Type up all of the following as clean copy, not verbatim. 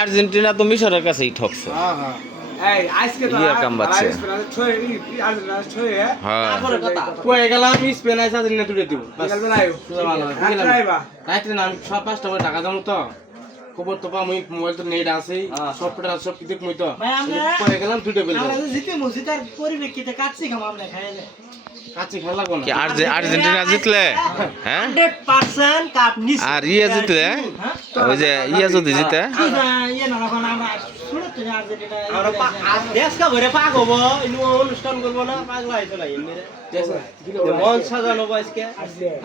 Argentina তো মিশরের কাছেই ঠকছে। ইয়ার কাম বাচ্ছে। খবর তো পাম মোবাইল তো নেট আছে সফটওয়্যার সব কিছু মই তো পরে গেলাম দুটো বেল আমরা জিতে মসজিদের পরিপ্রেক্ষিতে কাচ্চি খাম আমরা খাইলে কাচ্চি খেলা কোন কি আর্জেন্টিনা জিতলে হ্যাঁ 100% কাপ নিস আর ইয়া জিতলে ওই যে ইয়া যদি জিতে ইয়া না কোন আমরা শুনে তো আর্জেন্টিনা আমরা দেশ কা ভরে পাক হবো ইনু অনুষ্ঠান করব না পাগলা হইতো না এমরে মন সাজানো আজকে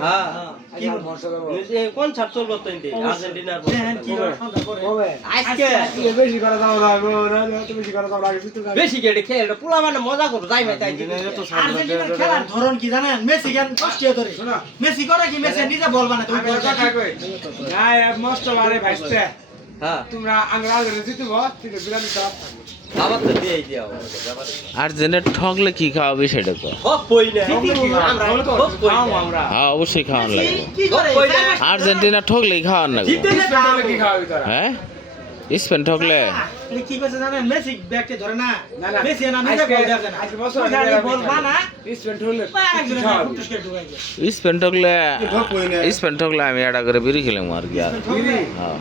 হ্যাঁ হ্যাঁ কি মন সাজানো কোন ছাড় চলবো তো ইনতে আর্জেন্টিনার কি হবে আজকে বেশি করে দাও না তুমি বেশি করে দাও আগে জিতু বেশি কেটে খেলে পোলা মানে মজা করব যাই ভাই তাই আর্জেন্টিনার খেলার ধরন কি জানেন মেসি গান কষ্ট ধরে শোনা মেসি করে কি মেসি নিজে বলবা না তুমি কথা কই না মস্ত মারে ভাইস্তে হ্যাঁ তোমরা আংলা ধরে জিতবো ঠিক আছে বিরানি দাও আবার তো দিয়ে দিও আর্জেন্টিনা ঠকলে কি খাওয়াবে সেটা তো ঠক কই না আমরা ঠক কই আমরা হ্যাঁ অবশ্যই খাওয়ান লাগবে কি করে আর্জেন্টিনা ঠকলেই খাওয়ান লাগবে জিতে না কি খাওয়াবি তোরা হ্যাঁ স্পেন ঠকলে কি কইছে জানেন মেসি ব্যাগকে ধরে না মেসি না নিজে গোল দেয় না আজ বছর বলবা না স্পেন ঠকলে স্পেন ঠকলে আমি এটা করে বিড়ি খেলাম আর কি আর হ্যাঁ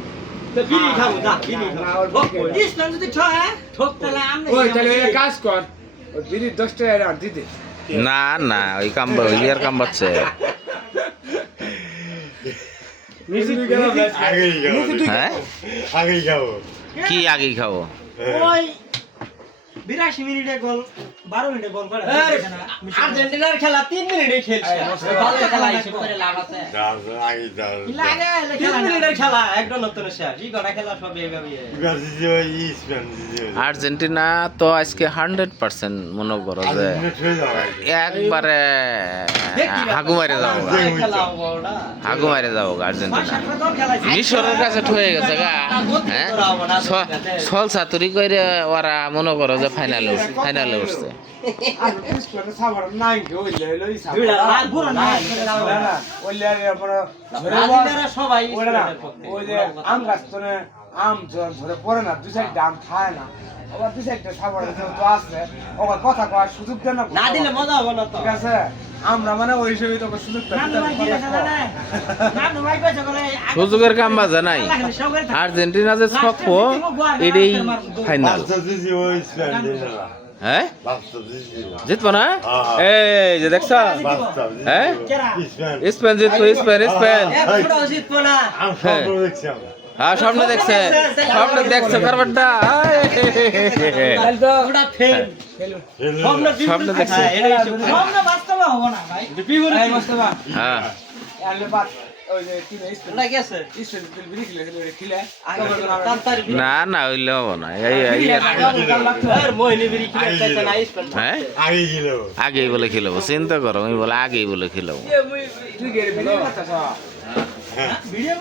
তো বিড়ি খাবো না বিড়ি খাবো স্পেন যদি ঠক তাহলে আমরা ওই তাহলে কাজ কর ওই বিড়ি 10 টাকা আর দিতে না না ওই কাম ওই ইয়ার কাম বাচ্ছে হ্যাঁ কি আগেই খাবো ওই 82 মিনিটে গোল 12 মিনিটে গোল করে আর্জেন্টিনার খেলা 3 মিনিটে খেলছে ভালো খেলা হিসেব করে লাভ আছে লাগে 3 মিনিটের খেলা একদম নতুন শেষ ই গড়া খেলা সব এইভাবে আর্জেন্টিনা তো আজকে 100% মনে করো যে একবারে হাগু মারে যাবো আর্জেন্টিনা মিশরের কাছে ঠয়ে গেছে গা হ্যাঁ ছল ছাতুরি করে ওরা মনে করো যে ফাইনালে উঠছে সবাই আম ধরে পড়ে না দুই সাইড আম খায় না আবার দুই সাইডটা সাবর তো আসলে ওর কথা কওয়ার সুযোগ দেন না দিলে মজা হবে না তো ঠিক আছে আমরা মানে ওই হিসেবে তোকে সুযোগটা সুযোগের কাম বাজে নাই আর্জেন্টিনা যে ছক্ষ এটাই ফাইনাল হ্যাঁ জিতবো না এই যে দেখছ হ্যাঁ স্পেন জিতবো স্পেন হ্যাঁ স্বপ্ন দেখছে কারবারটা স্বপ্ন দেখছে হ্যাঁ না না হইলে হবো না হ্যাঁ আগেই বলে খেলবো চিন্তা করো আমি বলে আগেই বলে খেলবো ভিডিও